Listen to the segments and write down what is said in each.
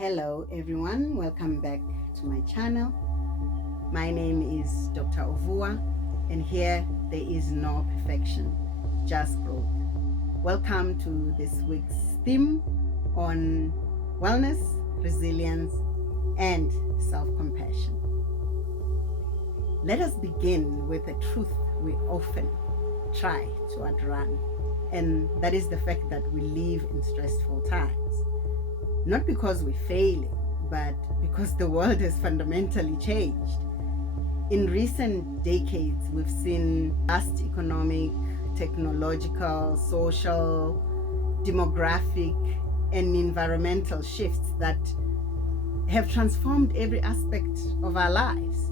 Hello everyone, welcome back to my channel. My name is Dr. Ovua, and here there is no perfection, just growth. Welcome to this week's theme on wellness, resilience, and self-compassion. Let us begin with a truth we often try to outrun, and that is the fact that we live in stressful times. Not because we're failing, but because the world has fundamentally changed. In recent decades, we've seen vast economic, technological, social, demographic, and environmental shifts that have transformed every aspect of our lives.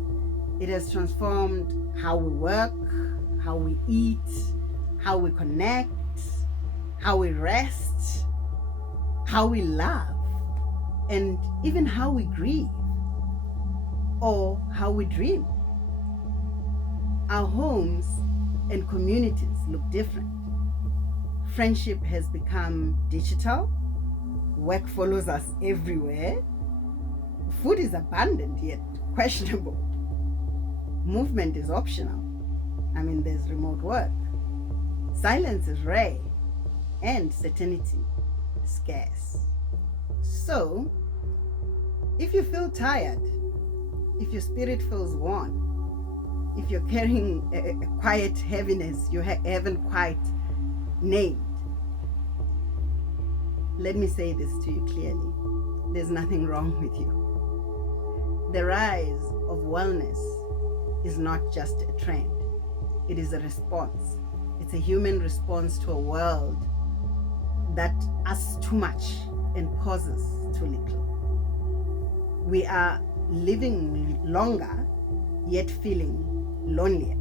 It has transformed how we work, how we eat, how we connect, how we rest, how we love, and even how we grieve or how we dream. Our homes and communities look different. Friendship has become digital. Work follows us everywhere. Food is abundant yet questionable. Movement is optional. There's remote work. Silence is rare, and certainty scarce. So, if you feel tired, if your spirit feels worn, if you're carrying a quiet heaviness you haven't quite named, let me say this to you clearly. There's nothing wrong with you. The rise of wellness is not just a trend. It is a response. It's a human response to a world that asks too much and pauses too little. We are living longer, yet feeling lonelier.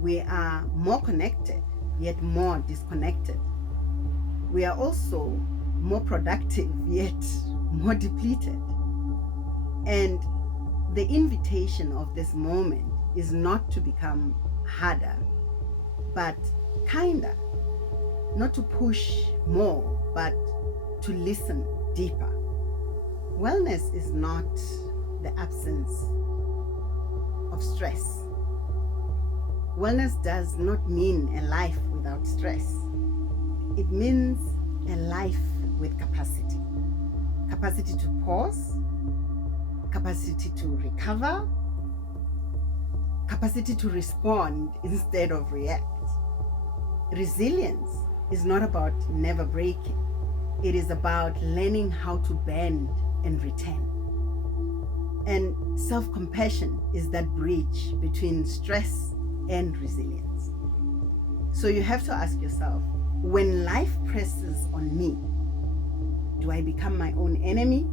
We are more connected, yet more disconnected. We are also more productive, yet more depleted. And the invitation of this moment is not to become harder, but kinder. Not to push more, but to listen deeper. Wellness is not the absence of stress. Wellness does not mean a life without stress. It means a life with capacity. Capacity to pause, capacity to recover, capacity to respond instead of react. Resilience is not about never breaking. It is about learning how to bend and return. And self-compassion is that bridge between stress and resilience. So you have to ask yourself, when life presses on me, do I become my own enemy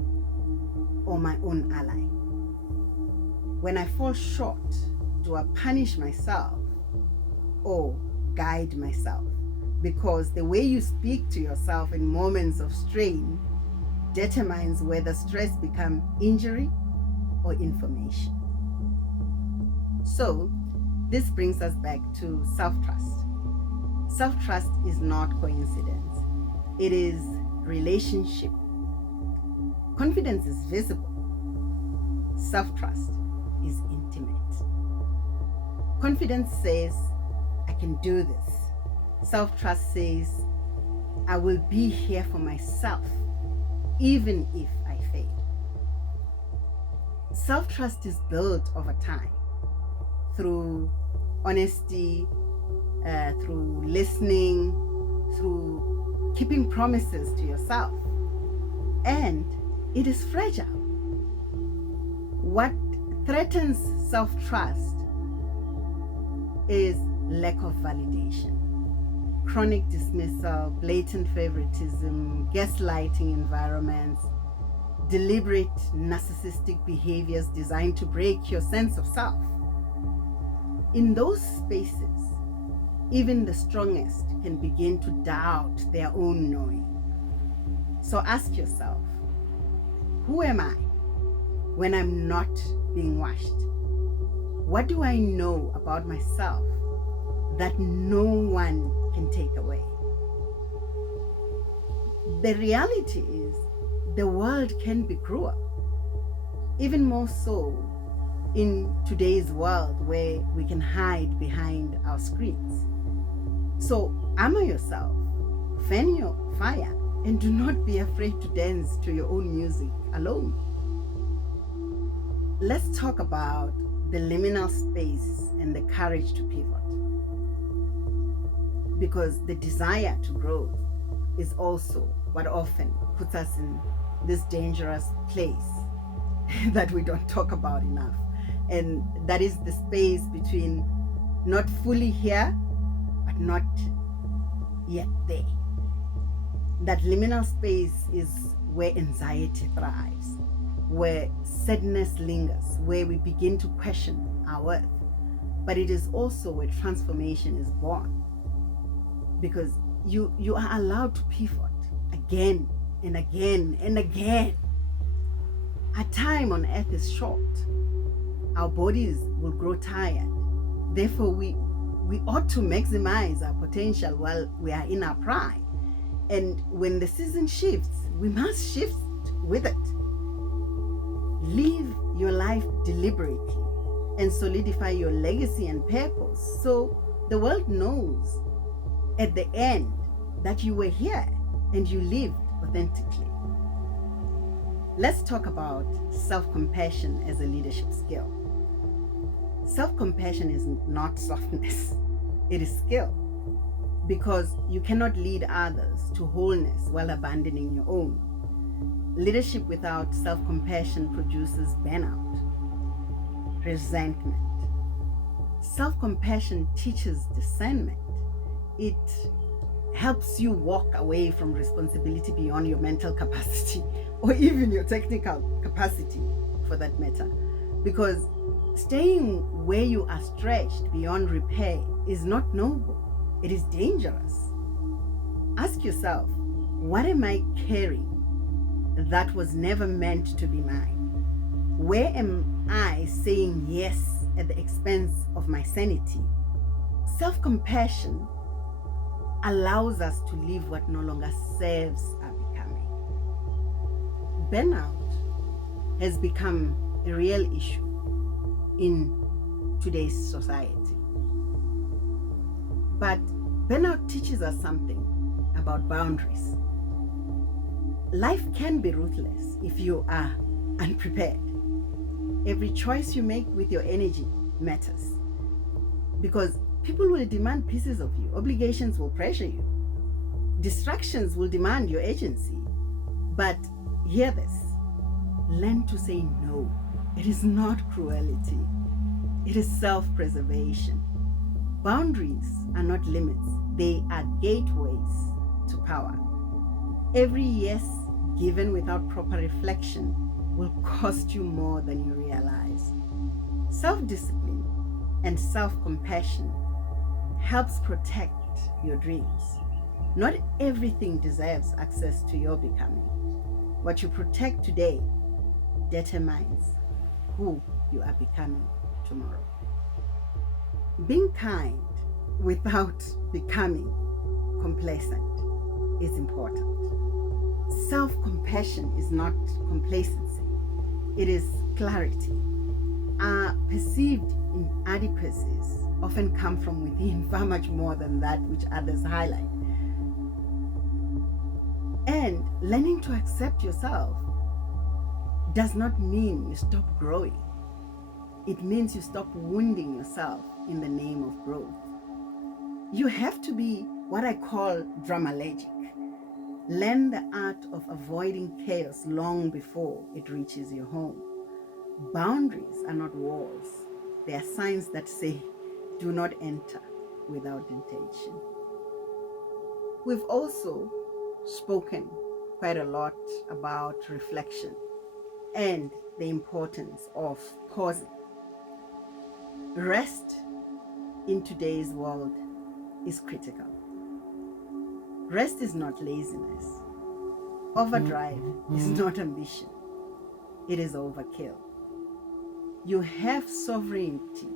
or my own ally? When I fall short, do I punish myself or guide myself? Because the way you speak to yourself in moments of strain determines whether stress becomes injury or information. So this brings us back to self-trust. Self-trust is not coincidence. It is relationship. Confidence is visible. Self-trust is intimate. Confidence says, I can do this. Self-trust says, I will be here for myself, even if I fail. Self-trust is built over time through honesty, through listening, through keeping promises to yourself. And it is fragile. What threatens self-trust is lack of validation. Chronic dismissal, blatant favoritism, gaslighting environments, deliberate narcissistic behaviors designed to break your sense of self. In those spaces, even the strongest can begin to doubt their own knowing. So ask yourself, who am I when I'm not being watched? What do I know about myself that no one can take away? The reality is the world can be cruel, even more so in today's world where we can hide behind our screens. So armor yourself, fan your fire, and do not be afraid to dance to your own music alone. Let's talk about the liminal space and the courage to pivot. Because the desire to grow is also what often puts us in this dangerous place that we don't talk about enough. And that is the space between not fully here, but not yet there. That liminal space is where anxiety thrives, where sadness lingers, where we begin to question our worth. But it is also where transformation is born. Because you are allowed to pivot again and again and again. Our time on earth is short. Our bodies will grow tired. Therefore, we ought to maximize our potential while we are in our prime. And when the season shifts, we must shift with it. Live your life deliberately and solidify your legacy and purpose so the world knows at the end that you were here and you lived authentically. Let's talk about self-compassion as a leadership skill. Self-compassion is not softness, it is skill, because you cannot lead others to wholeness while abandoning your own. Leadership without self-compassion produces burnout, resentment. Self-compassion teaches discernment. It helps you walk away from responsibility beyond your mental capacity or even your technical capacity for that matter. Because staying where you are stretched beyond repair is not noble, it is dangerous. Ask yourself, what am I carrying that was never meant to be mine? Where am I saying yes at the expense of my sanity? Self-compassion allows us to live what no longer serves our becoming. Burnout has become a real issue in today's society. But burnout teaches us something about boundaries. Life can be ruthless if you are unprepared. Every choice you make with your energy matters, because people will demand pieces of you, obligations will pressure you, distractions will demand your agency. But hear this, learn to say no. It is not cruelty, it is self-preservation. Boundaries are not limits, they are gateways to power. Every yes given without proper reflection will cost you more than you realize. Self-discipline and self-compassion helps protect your dreams. Not everything deserves access to your becoming. What you protect today determines who you are becoming tomorrow. Being kind without becoming complacent is important. Self-compassion is not complacency, it is clarity. Our perceived inadequacies often come from within far much more than that which others highlight. And learning to accept yourself does not mean you stop growing. It means you stop wounding yourself in the name of growth. You have to be what I call dramalergic. Learn the art of avoiding chaos long before it reaches your home. Boundaries are not walls. They are signs that say, do not enter without intention. We've also spoken quite a lot about reflection and the importance of pausing. Rest in today's world is critical. Rest is not laziness. Overdrive is not ambition. It is overkill. You have sovereignty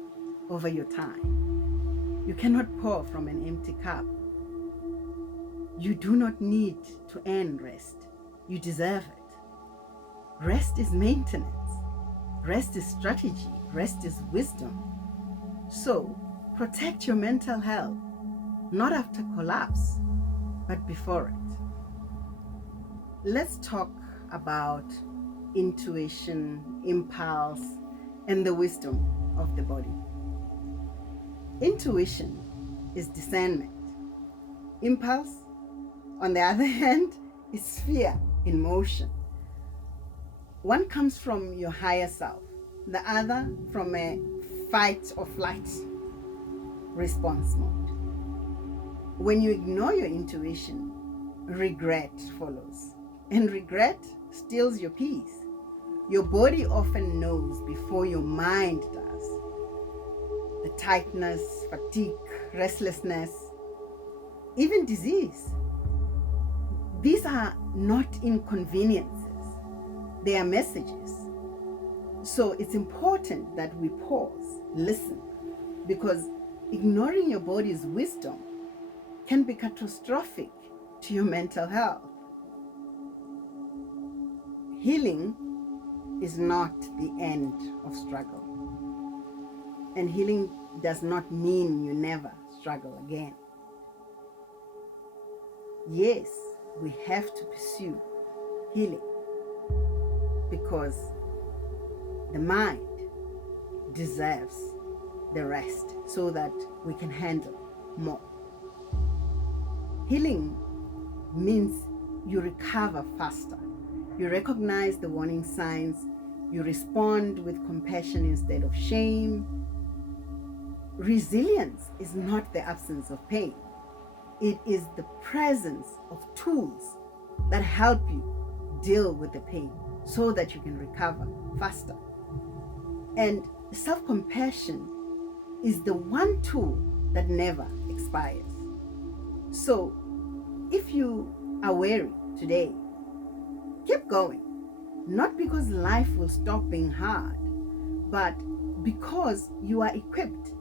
over your time. You cannot pour from an empty cup. You do not need to earn rest. You deserve it. Rest is maintenance. Rest is strategy. Rest is wisdom. So protect your mental health, not after collapse, but before it. Let's talk about intuition, impulse, and the wisdom of the body. Intuition is discernment. Impulse, on the other hand, is fear in motion. One comes from your higher self, the other from a fight or flight response mode. When you ignore your intuition, regret follows. And regret steals your peace. Your body often knows before your mind does. The tightness, fatigue, restlessness, even disease. These are not inconveniences, they are messages. So it's important that we pause, listen, because ignoring your body's wisdom can be catastrophic to your mental health. Healing is not the end of struggle. And healing does not mean you never struggle again. Yes, we have to pursue healing because the mind deserves the rest so that we can handle more. Healing means you recover faster. You recognize the warning signs. You respond with compassion instead of shame. Resilience is not the absence of pain. It is the presence of tools that help you deal with the pain so that you can recover faster. And self-compassion is the one tool that never expires. So if you are weary today, keep going. Not because life will stop being hard, but because you are equipped.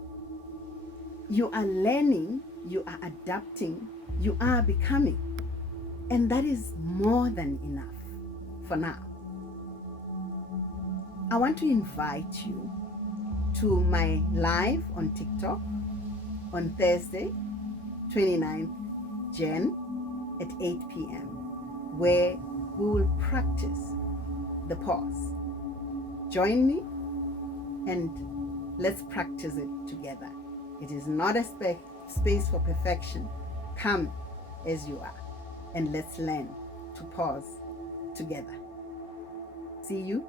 You are learning, you are adapting, you are becoming. And that is more than enough for now. I want to invite you to my live on TikTok on Thursday, 29th Jan at 8 p.m. where we will practice the pause. Join me and let's practice it together. It is not a space for perfection. Come as you are and let's learn to pause together. See you